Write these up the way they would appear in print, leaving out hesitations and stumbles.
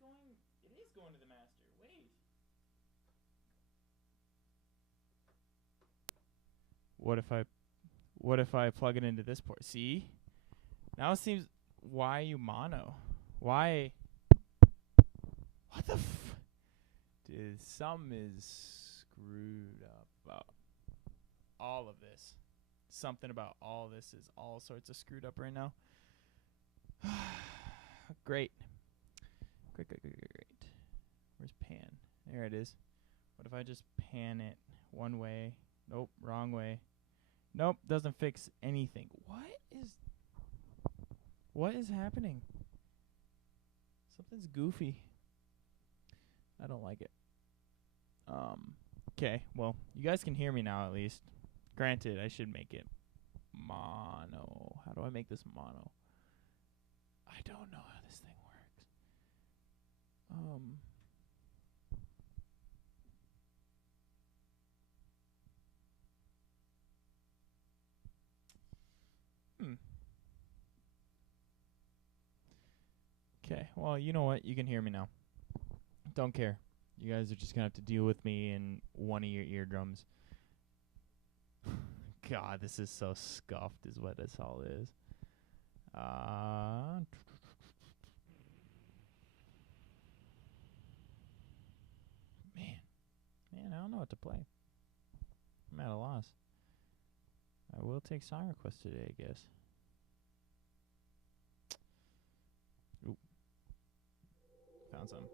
going? It is going to the master. Wait. What if I plug it into this port? See? Now it seems. Why you mono? Why? What the Dude, some is screwed up about all of this. Something about all this is all sorts of screwed up right now. Great. Great. Where's pan? There it is. What if I just pan it one way? Nope, wrong way. Nope, doesn't fix anything. What is happening? Something's goofy. I don't like it. Okay, well, you guys can hear me now at least. Granted, I should make it mono. How do I make this mono? I don't know how this thing works. Okay, well, you know what? You can hear me now. Don't care. You guys are just going to have to deal with me in one of your eardrums. God, this is so scuffed is what this all is. Man, I don't know what to play. I'm at a loss. I will take song requests today, I guess. Ooh. Found some.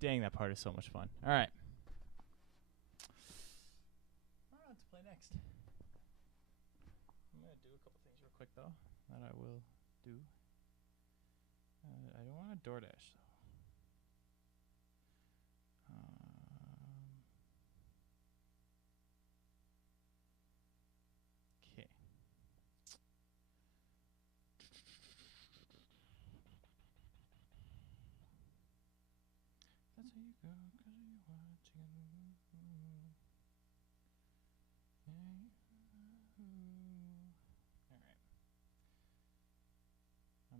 Dang, that part is so much fun. All right. All right, let's play next. I'm going to do a couple things real quick, though, that I will do. I don't want a DoorDash, though. Okay. That's how you go, 'cause you're watching. Alright.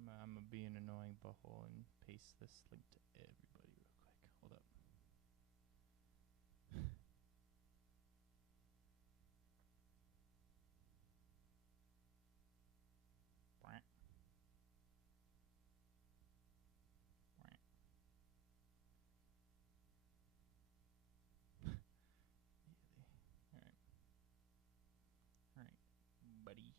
I'm gonna be an annoying butthole and paste this link to everybody real quick. Hold up. Alright, buddy.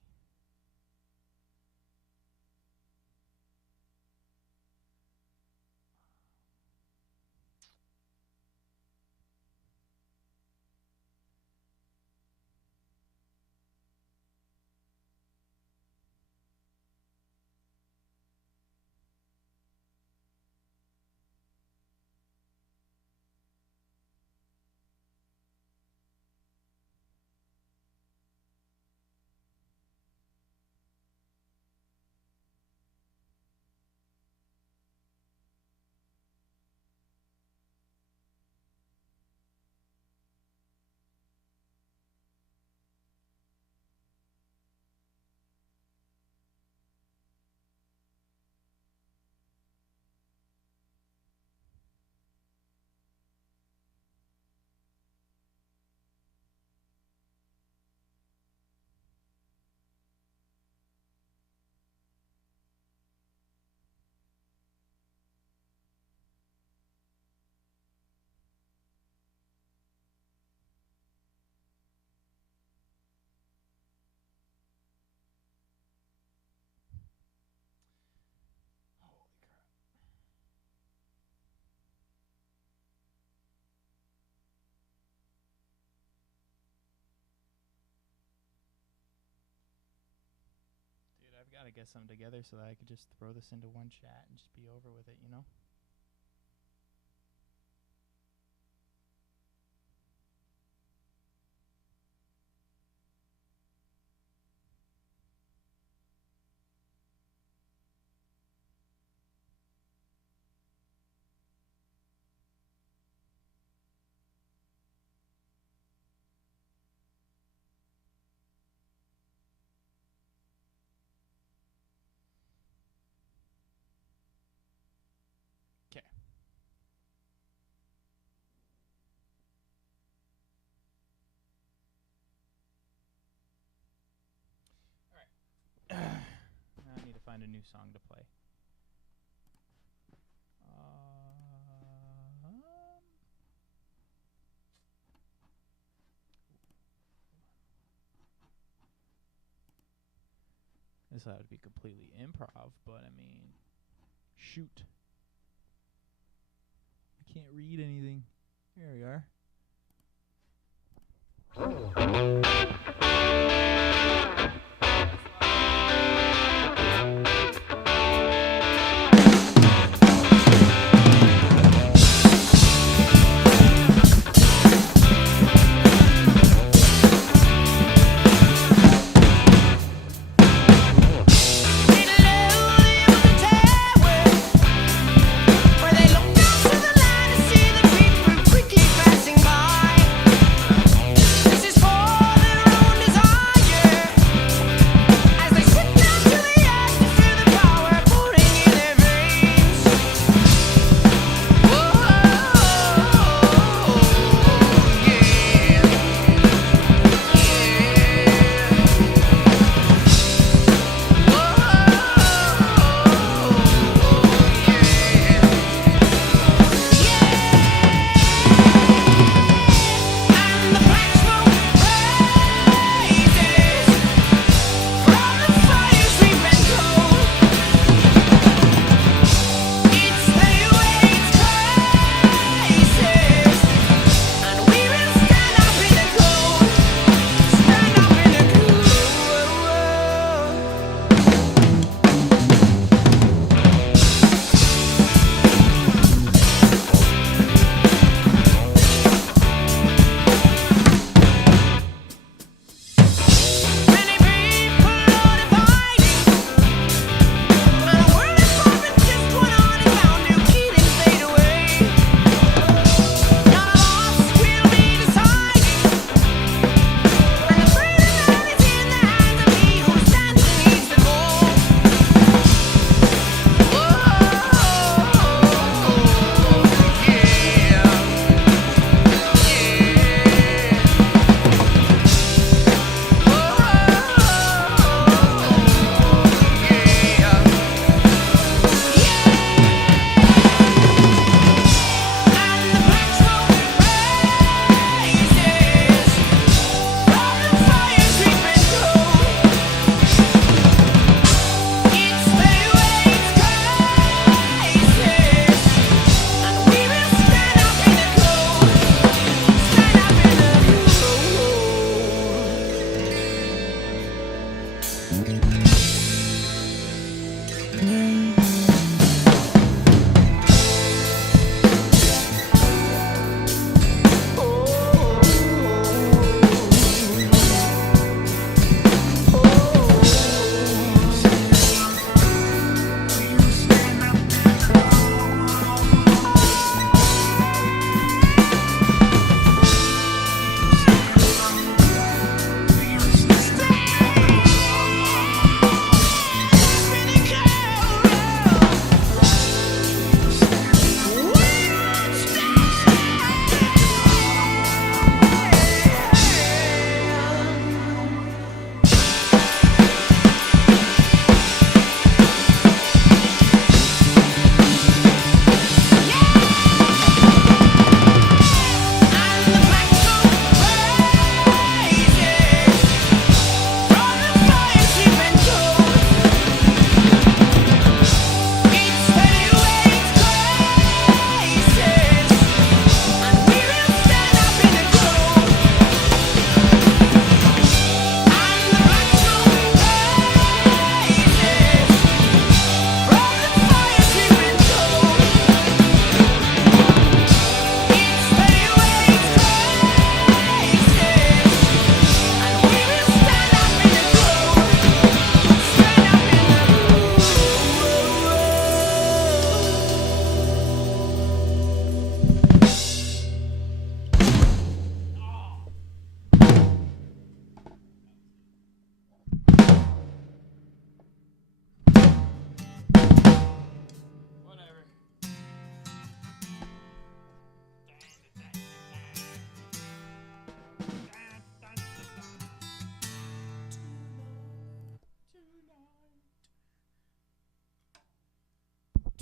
I've got to get something together so that I could just throw this into one chat and just be over with it, you know? I need to find a new song to play. This ought to be completely improv, but I mean, shoot. I can't read anything. Here we are. This is for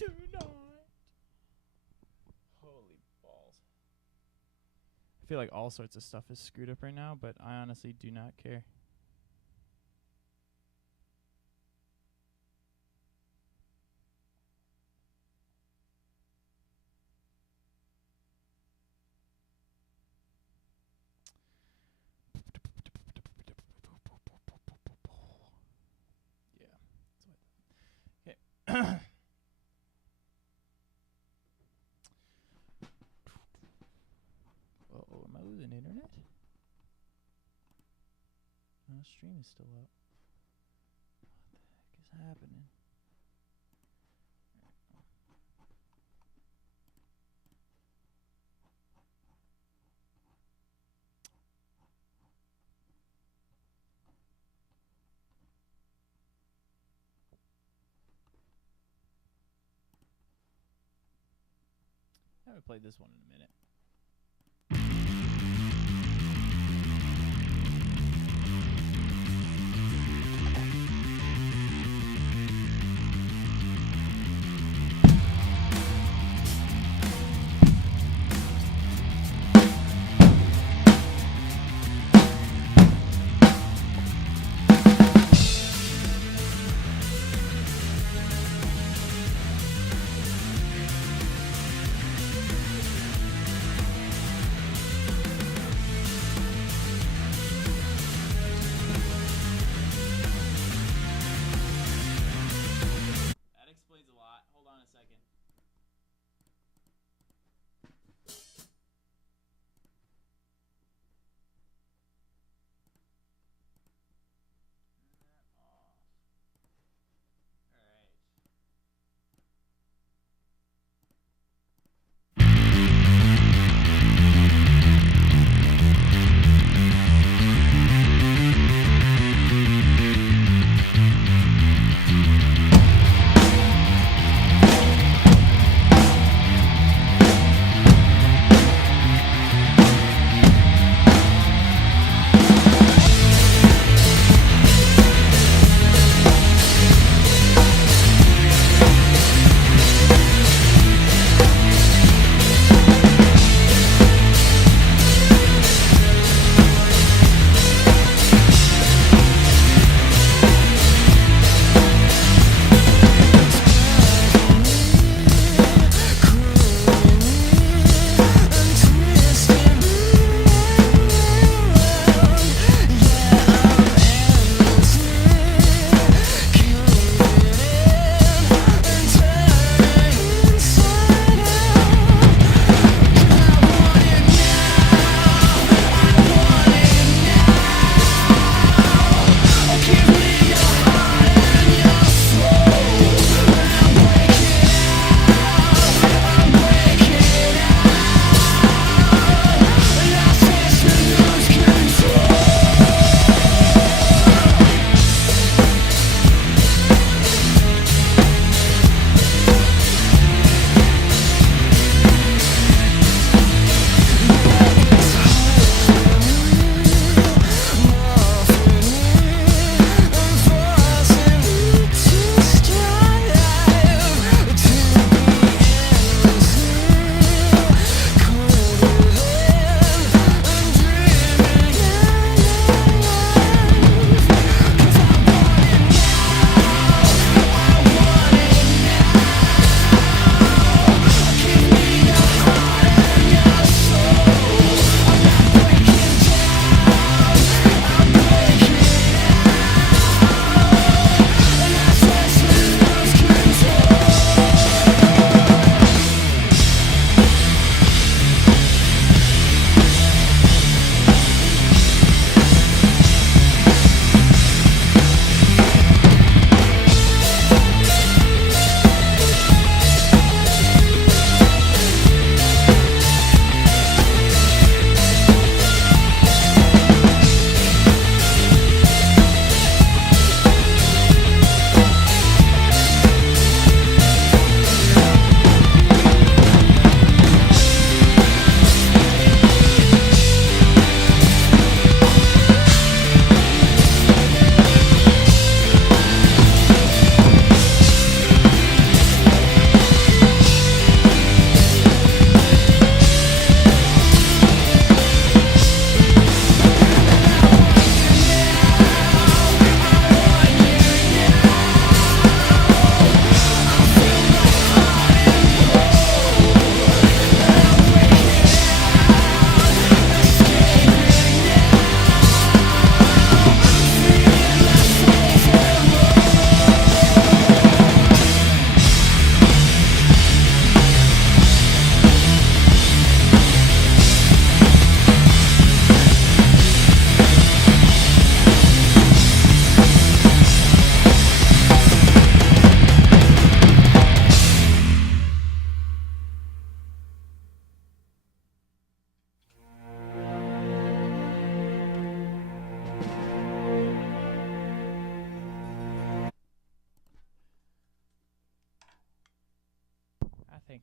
do not. Holy balls. I feel like all sorts of stuff is screwed up right now, but I honestly do not care. Okay. Uh-oh, am I losing internet? No, stream is still up. What the heck is happening? I haven't played this one in a minute.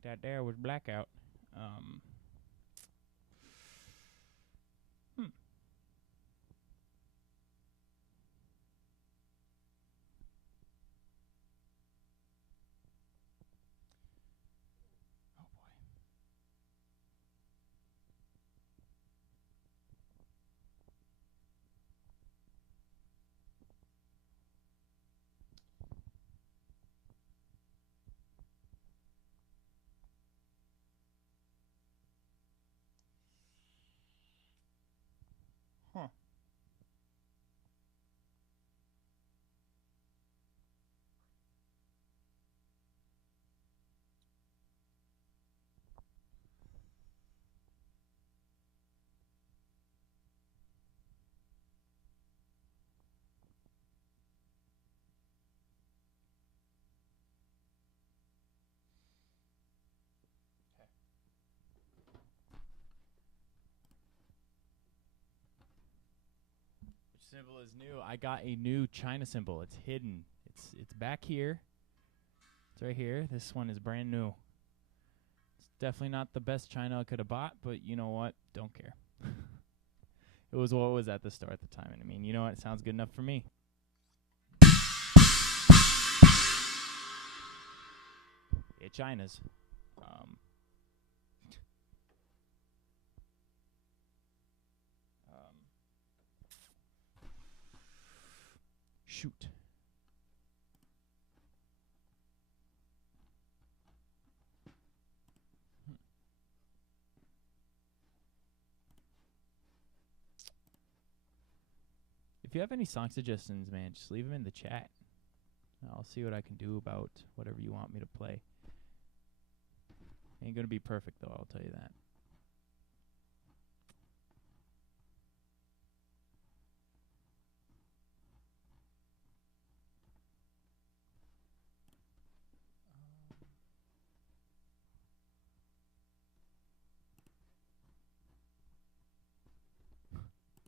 that there was blackout. Oh boy. Huh. Which cymbal is new? I got a new China cymbal. It's hidden. It's back here. It's right here. This one is brand new. It's definitely not the best China I could have bought, but you know what? Don't care. It was what was at the store at the time. And I mean, you know what? It sounds good enough for me. Yeah, China's. Shoot. If you have any song suggestions, man, just leave them in the chat. I'll see what I can do about whatever you want me to play. Ain't gonna be perfect though, I'll tell you that.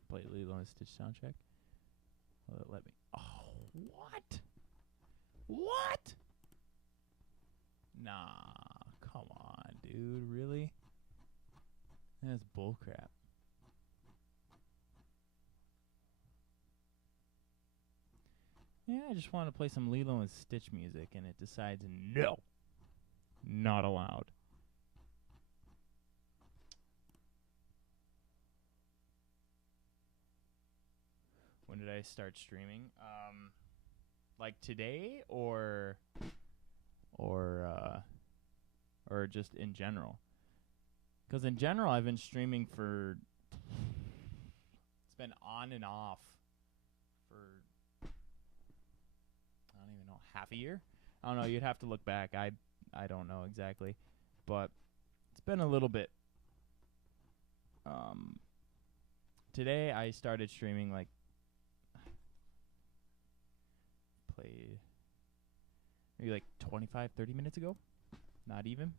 Play Lilo and Stitch soundtrack. Will it let me? Oh, what? What? Nah, come on, dude. Really? That's bullcrap. Yeah, I just want to play some Lilo and Stitch music, and it decides no, not allowed. When did I start streaming? Like today or just in general? Because in general, I've been streaming for. It's been on and off for. I don't even know, half a year. I don't know. You'd have to look back. I don't know exactly, but it's been a little bit. Today I started streaming like. Play maybe like 25, 30 minutes ago. Not even.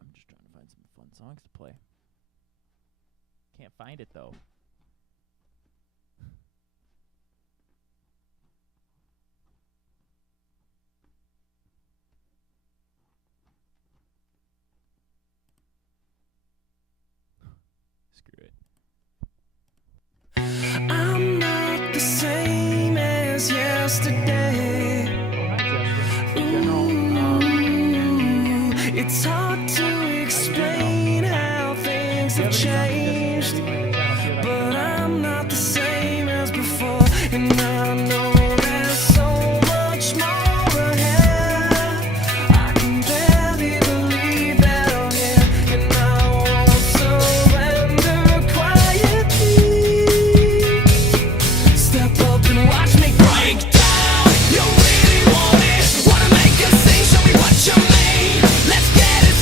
I'm just trying to find some fun songs to play. Can't find it though. Screw it. I'm not the same as yesterday. Ooh, it's hard to explain how things have changed, but I'm not the same as before, and I know there's so much more ahead. I can barely believe that I'm here, and I won't surrender quietly. Step up and watch me break down. You really want it? Wanna make a scene? Show me what you mean. Let's get it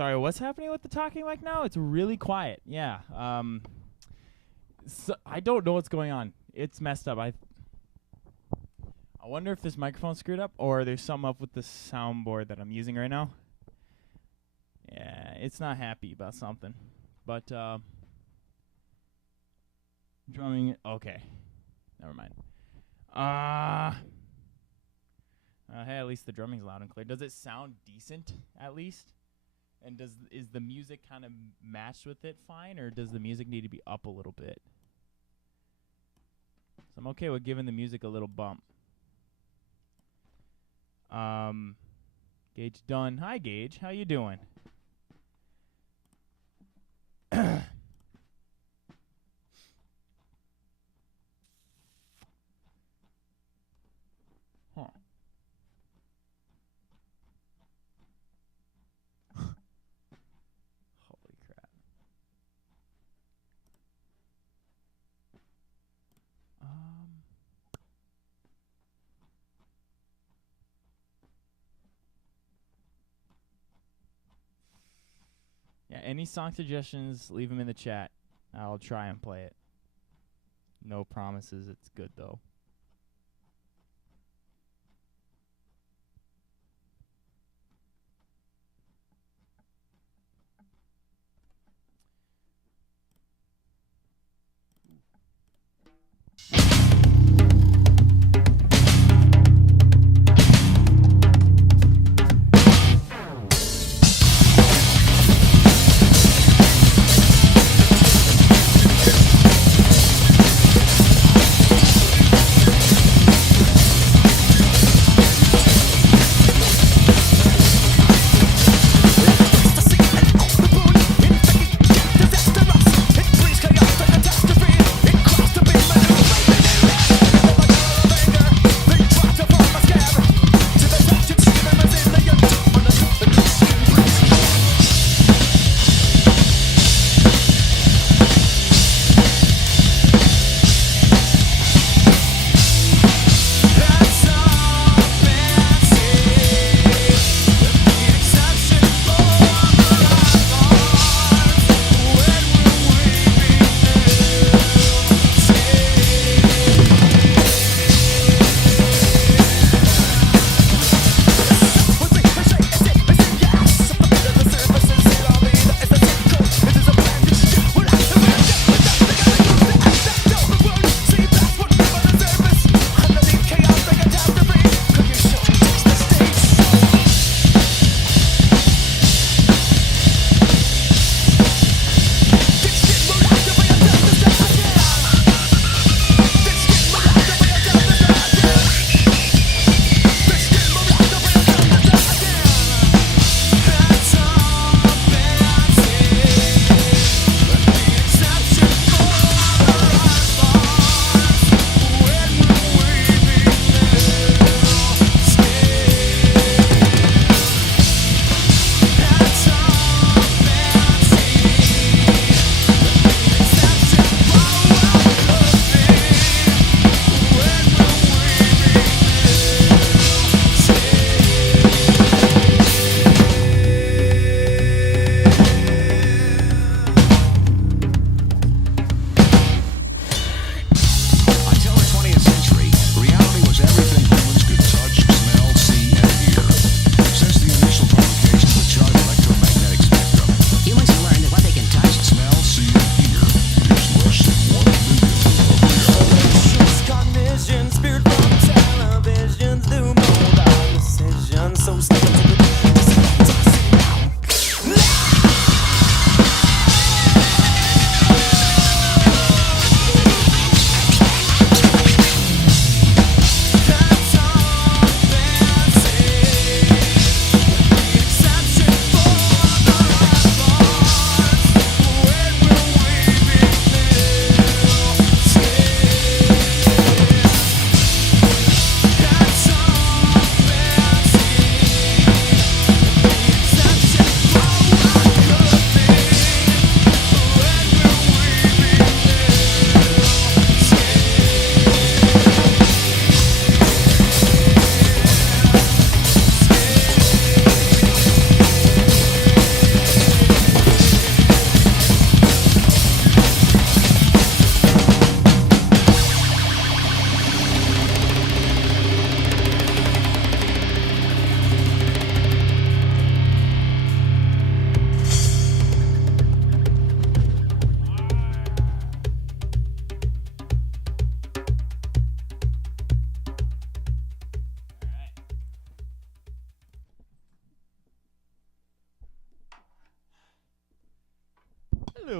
Sorry, what's happening with the talking mic now? It's really quiet. Yeah. So I don't know what's going on. It's messed up. I wonder if this microphone's screwed up or there's something up with the soundboard that I'm using right now. Yeah, it's not happy about something. But drumming. Okay. Never mind. Hey, at least the drumming's loud and clear. Does it sound decent at least? And is the music kind of matched with it fine, or does the music need to be up a little bit? So I'm okay with giving the music a little bump. Gage done. Hi, Gage. How you doing? Holy crap. Yeah, any song suggestions, leave them in the chat. I'll try and play it. No promises. It's good, though.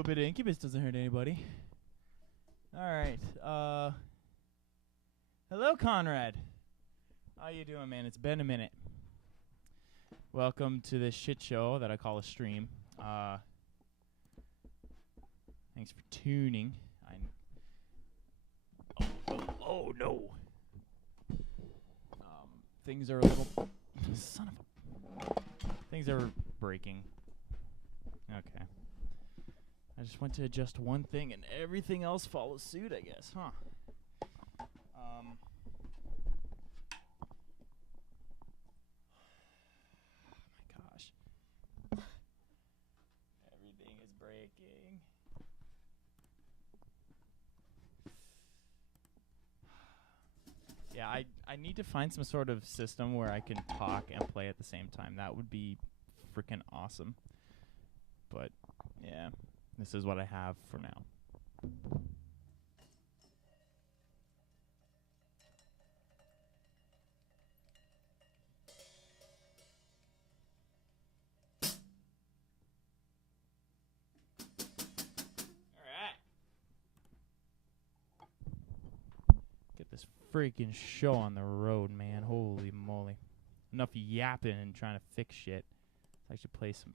little bit of Incubus doesn't hurt anybody. All right. Hello, Conrad. How you doing, man? It's been a minute. Welcome to this shit show that I call a stream. Thanks for tuning. Oh no. Things are a little. Son of a. Things are breaking. Okay. I just went to adjust one thing and everything else follows suit, I guess, huh? Oh my gosh. Everything is breaking. Yeah, I need to find some sort of system where I can talk and play at the same time. That would be freaking awesome. But, yeah, this is what I have for now. This freaking show on the road, man. Holy moly. Enough yapping and trying to fix shit. I should play some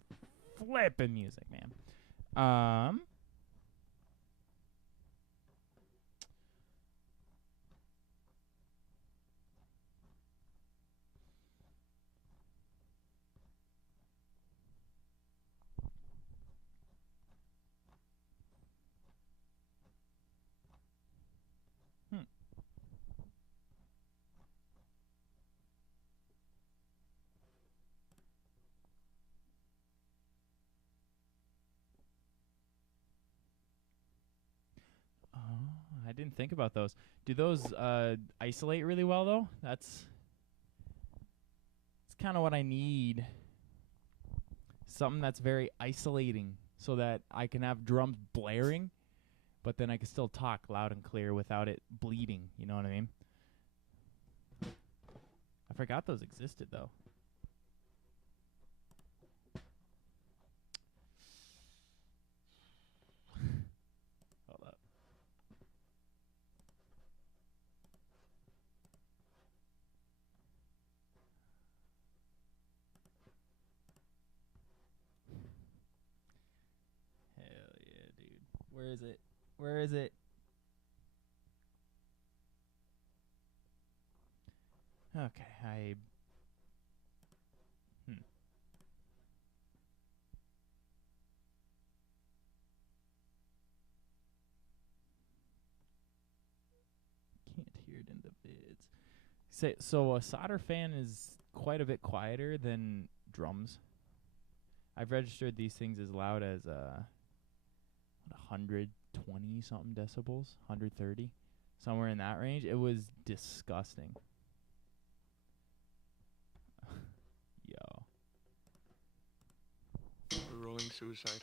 flippin' music, man. I didn't think about those. Do those isolate really well, though? That's kind of what I need. Something that's very isolating so that I can have drums blaring, but then I can still talk loud and clear without it bleeding. You know what I mean? I forgot those existed, though. Where is it? Where is it? Okay, Can't hear it in the vids. So a solder fan is quite a bit quieter than drums. I've registered these things as loud as 120 something decibels, 130, somewhere in that range. It was disgusting. Yo. Rolling suicide.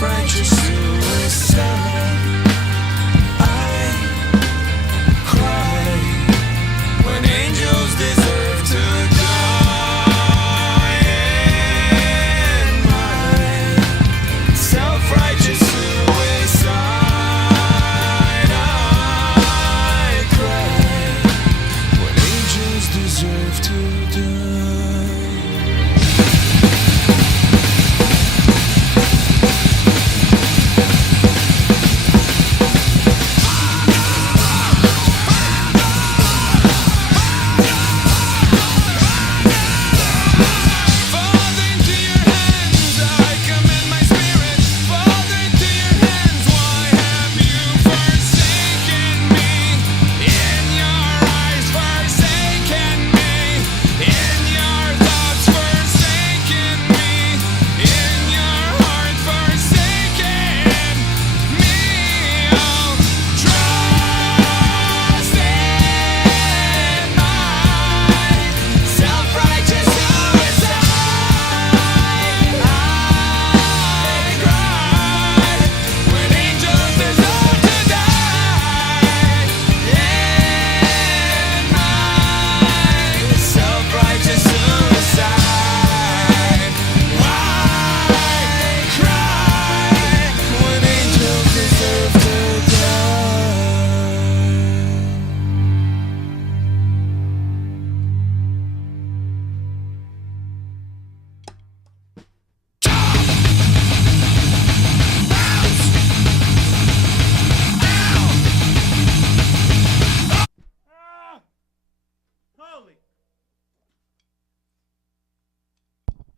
self-righteous suicide. I cry when angels deserve to die. In my self-righteous suicide, I cry when angels deserve to die.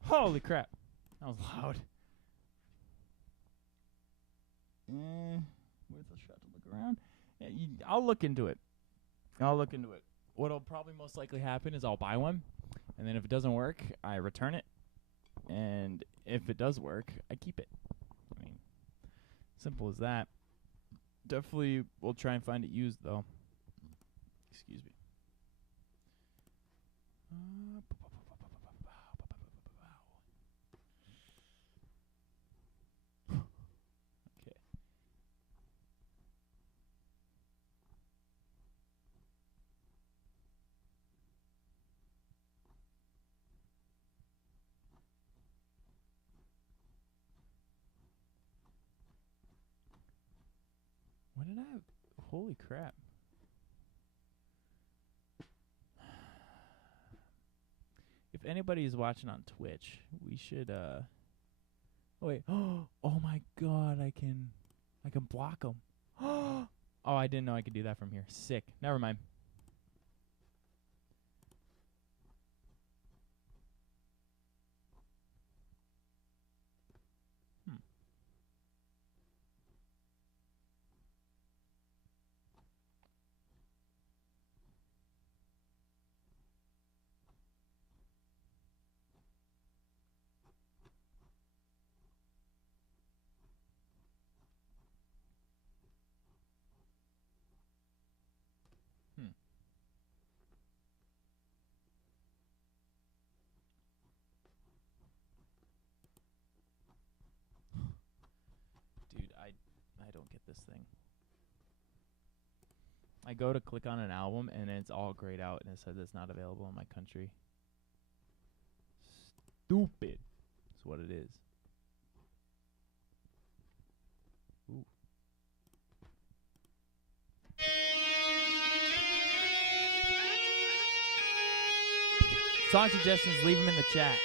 Holy crap. That was loud. Where's the shot to look around? Yeah, I'll look into it. What'll probably most likely happen is I'll buy one, and then if it doesn't work, I return it. And if it does work, I keep it. I mean, simple as that. Definitely we'll try and find it used, though. Excuse me. Okay. When did I have... Holy crap. If anybody is watching on Twitch, we should oh wait. Oh my god, I can block them. Oh, I didn't know I could do that from here. Sick. Never mind. Dude, I don't get this thing. I go to click on an album and it's all grayed out and it says it's not available in my country. Stupid. That's what it is. Ooh. Song suggestions, leave them in the chat.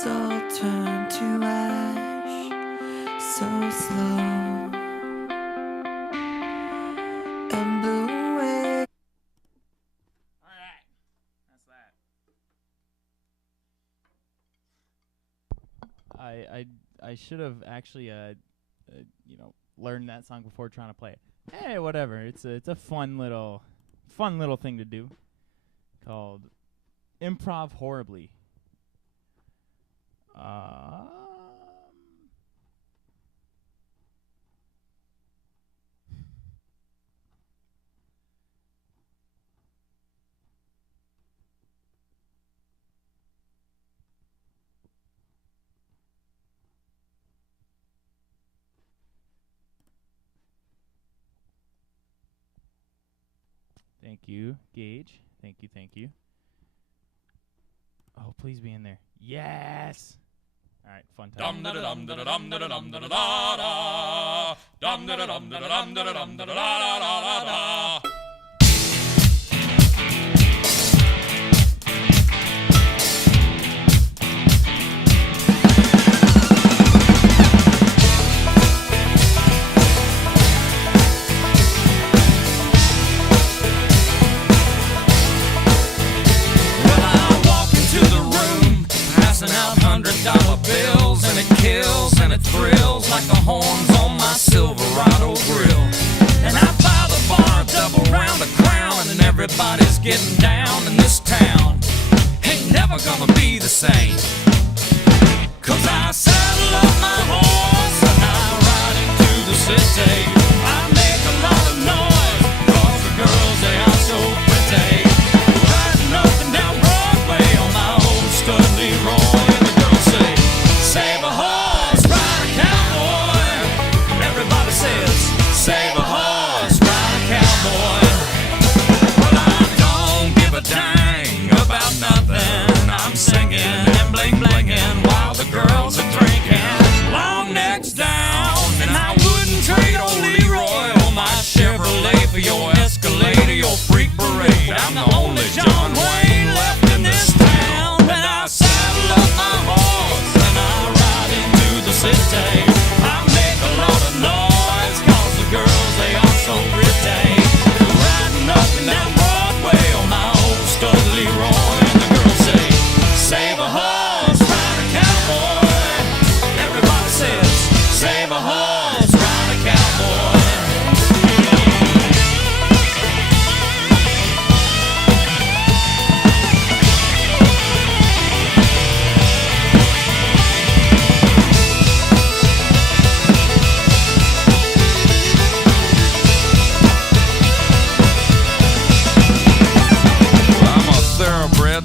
it's all turned to ash so slow and blew away. All right, that's that. I should have actually you know, learned that song before trying to play it. Hey, whatever. It's a fun little thing to do called Improv Horribly. Thank you, Gage. Thank you. Oh, please be in there. Yes. All right, fun time. Dum da dum da dum da dum da da da. Dum da dum da dum da dum da da da da. $100 bills, and it kills and it thrills like the horns on my Silverado grill. And I buy the bar a double round of Crown, and everybody's getting down in this town. Ain't never gonna be the same, 'cause I saddle up my horse and I ride into the city. I make a lot of noise, 'cause the girls, they are so pretty. Riding up and down Broadway on my old stud Leroy. Save a horse, ride a cowboy. Everybody says, save a horse, ride a cowboy. Well, I don't give a dang about nothing. I'm singing and bling-blinging while the girls are drinking. Long necks down, and I wouldn't trade old Leroy or my Chevrolet for your Escalade or your freak parade. I'm the only John Wayne left in this town, and I saddle up my horse and I ride into the city. I make a lot of noise, 'cause the girls, they are so pretty. Riding up and down Broadway on my old stud Leroy, and the girls say, save a horse, ride a cowboy. Everybody says, save a horse, ride a cowboy.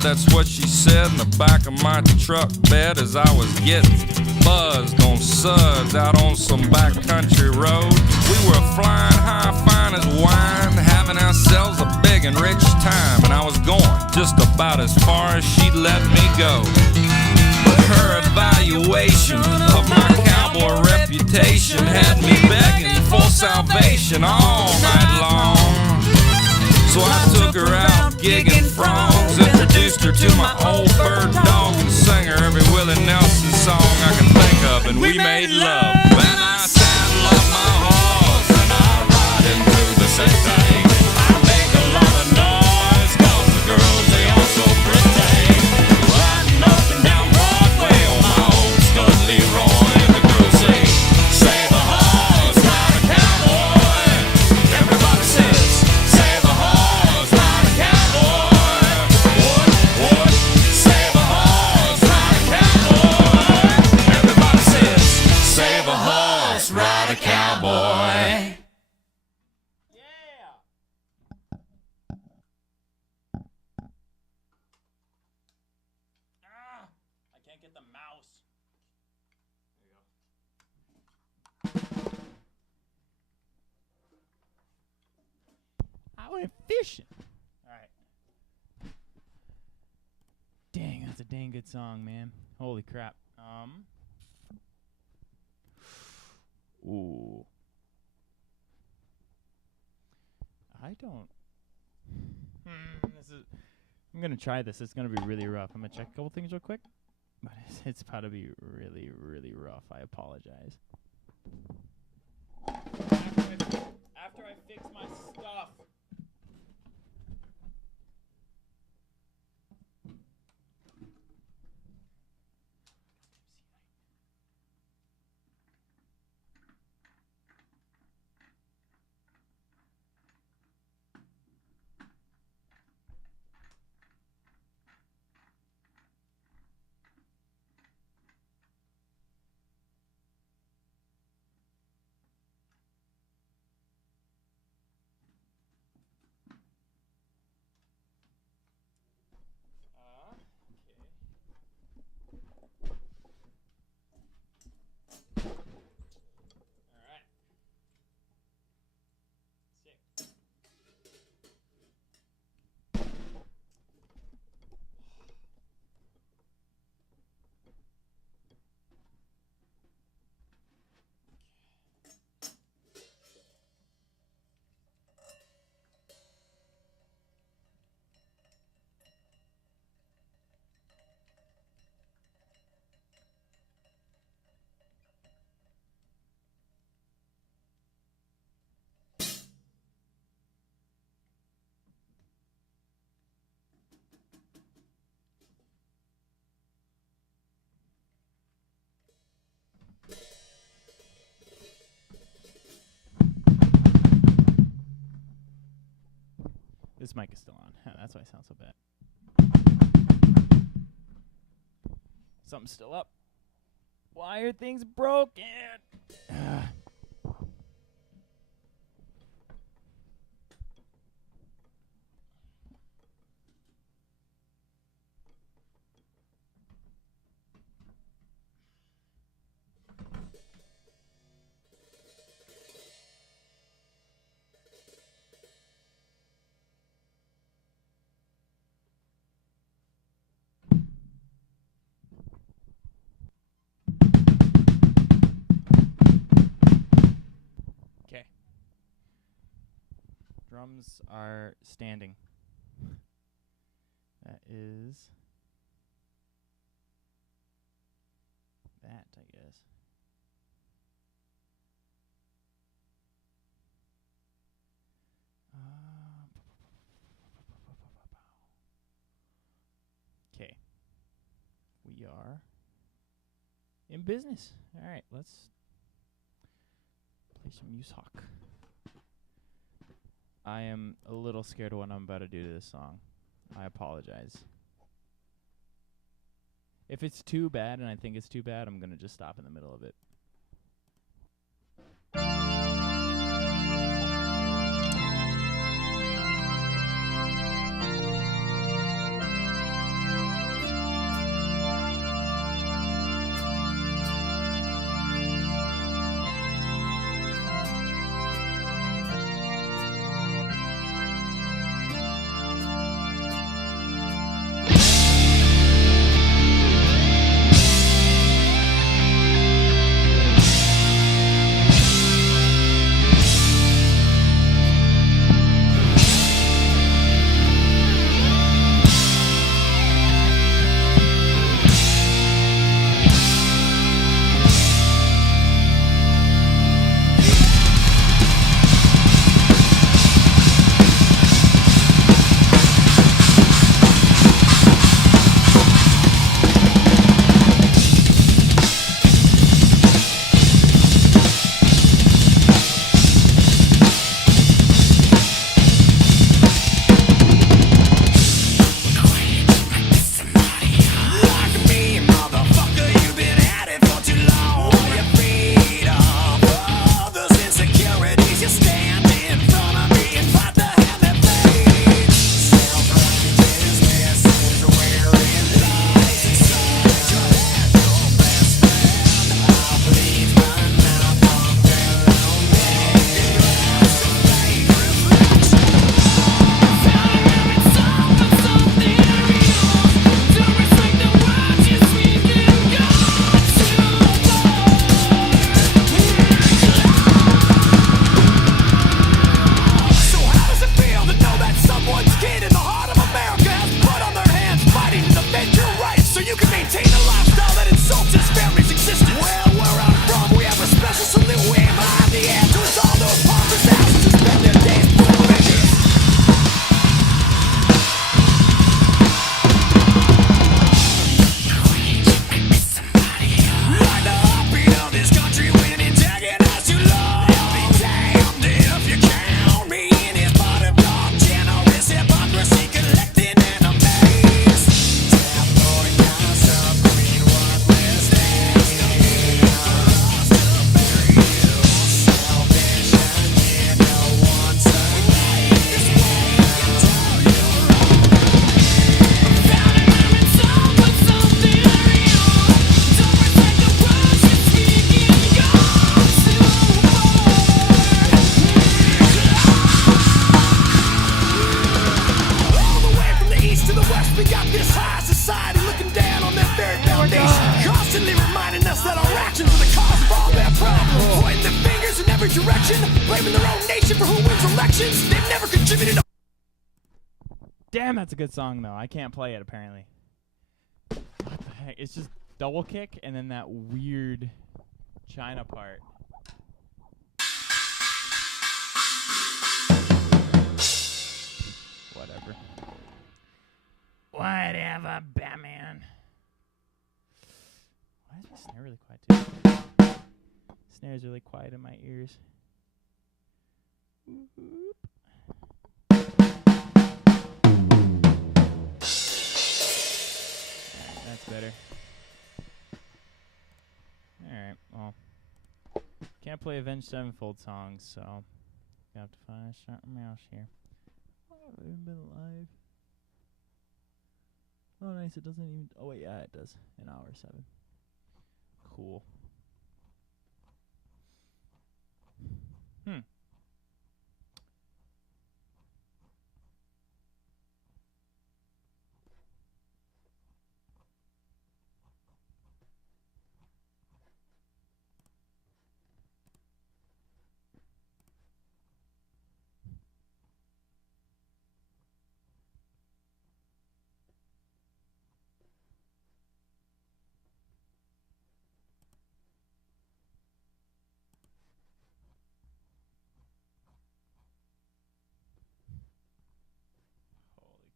That's what she said in the back of my truck bed as I was getting buzzed on suds out on some backcountry road. We were flying high, fine as wine, having ourselves a big and rich time, and I was going just about as far as she'd let me go. But her evaluation of my cowboy reputation had me begging for salvation all night long. So I took her out gigging frogs, introduced her to my old bird dog, and sang her every Willie Nelson song I can think of, and we made love. And I saddle up my horse and I ride into the city. I make a lot of noise, 'cause the girls, they are so pretty. Riding up and down Broadway on my old stud Leroy, and the girls say, save a horse, ride a cowboy. Everybody says, save a horse, ride a cowboy. What? Save a horse, ride a cowboy. Everybody says, save a horse, ride a cowboy. Yeah. I can't get the mouse. There you go. I went fishing. All right. Dang, that's a dang good song, man. Holy crap. Ooh. I don't. I'm gonna try this. It's gonna be really rough. I'm gonna check a couple things real quick. But it's about to be really, really rough. I apologize. After I fix my stuff. This mic is still on. That's why I sound so bad. Something's still up. Why are things broken? Drums are standing. That is that, I guess. Okay. We are in business. All right, let's play some Music. I am a little scared of what I'm about to do to this song. I apologize. If it's too bad and I think it's too bad, I'm going to just stop in the middle of it. election, blaming their own nation for who wins elections. They've never contributed. Damn, that's a good song though. I can't play it apparently. What the heck? It's just double kick and then that weird China part. Whatever. Whatever, Batman. Why is my snare really quiet too? Snare is really quiet in my ears. That's better. Alright, well. Can't play Avenged Sevenfold songs, so I have to find a sharp mouse here. Oh, I haven't been alive. Oh, nice. It doesn't even. Oh, wait, yeah, it does. An hour 7. Cool. Holy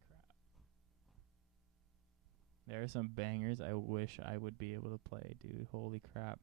crap. There are some bangers I wish I would be able to play, dude. Holy crap.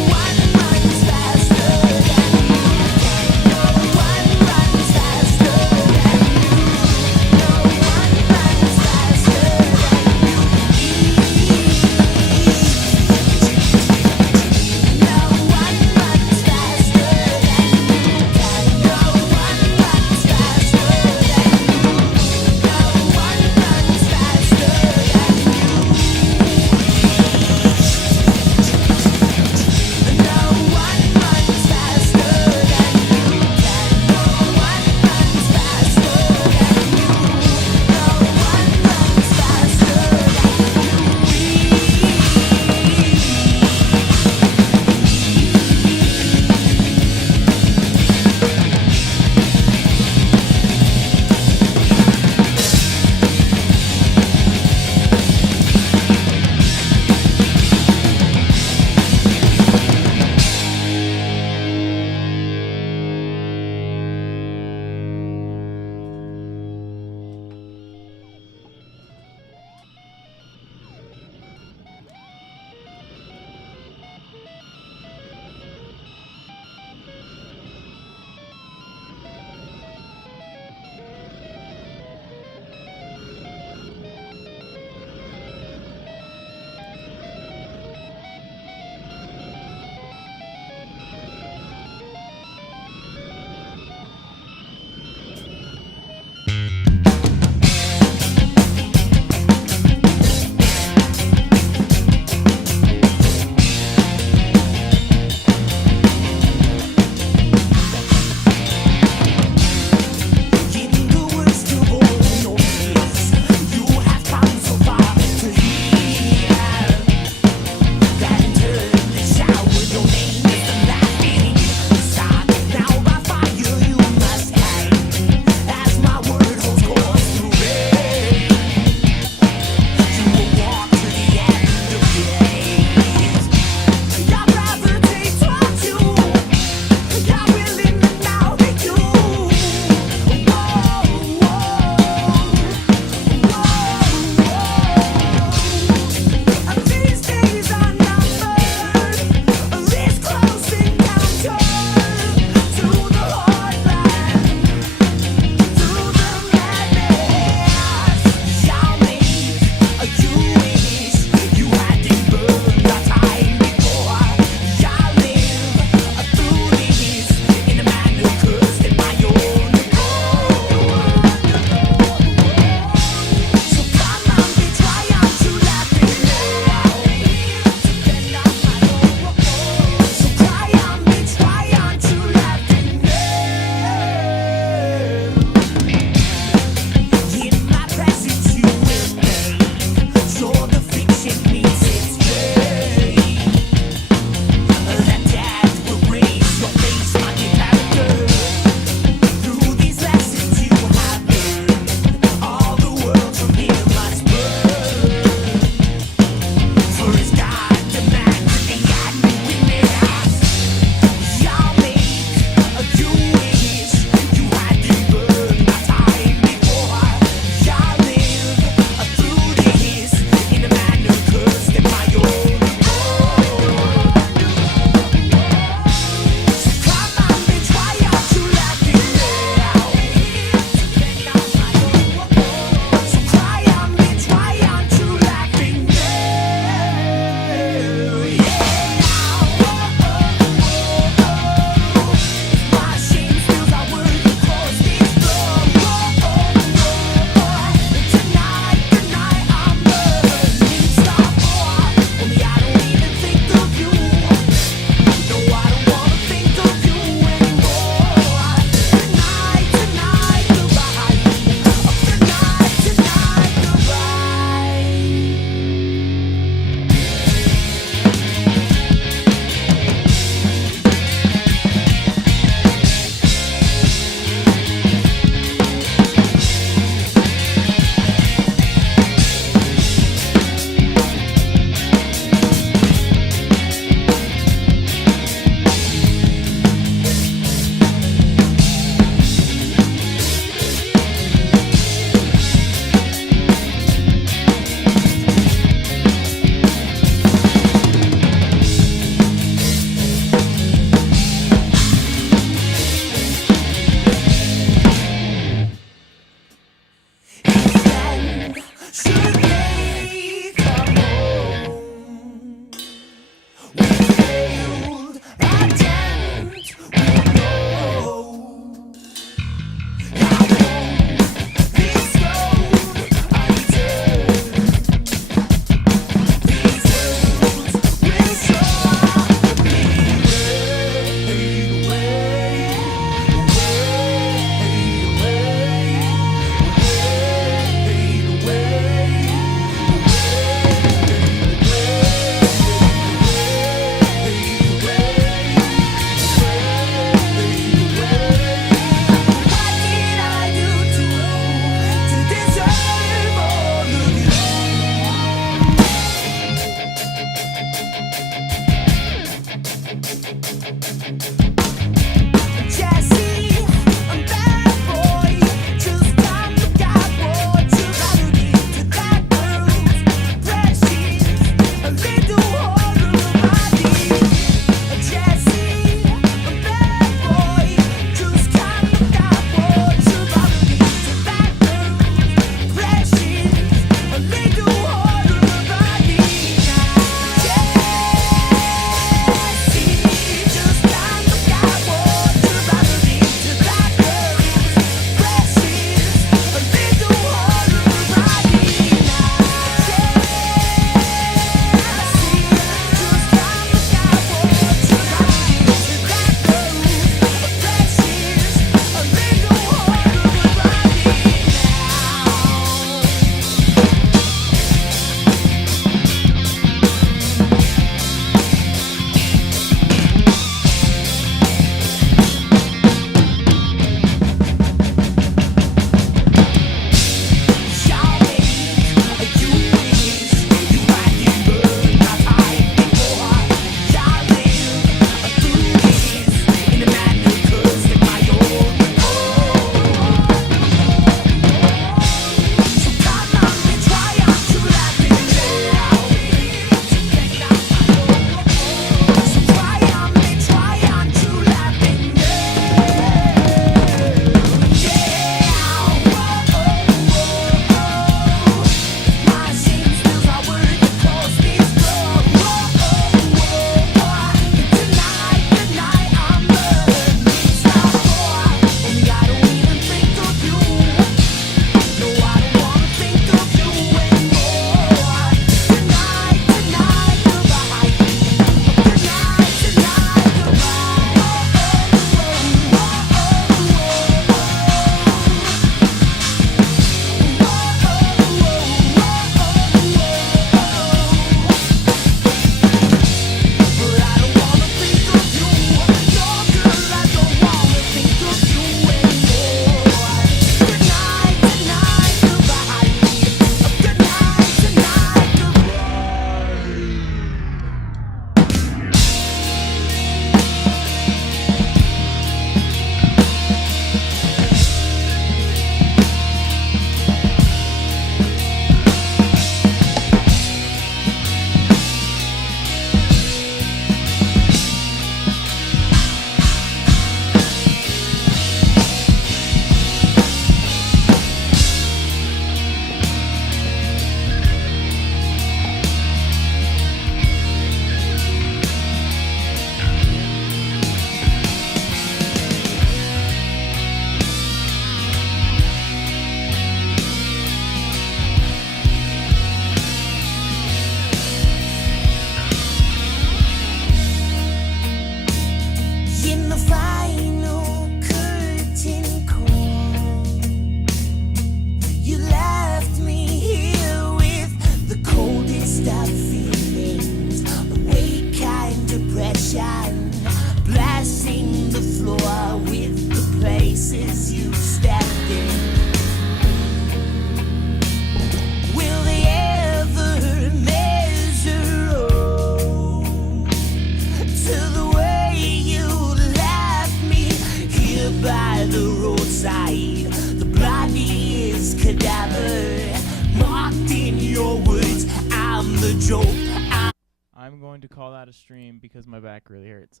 going to call that a stream because my back really hurts.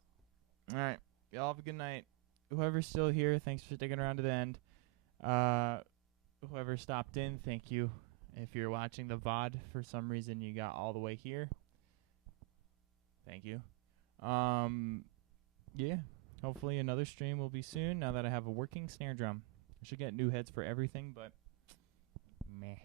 All right. Y'all have a good night. Whoever's still here, thanks for sticking around to the end. Whoever stopped in, thank you. If you're watching the VOD for some reason you got all the way here, thank you. Yeah. Hopefully another stream will be soon now that I have a working snare drum. I should get new heads for everything, but meh.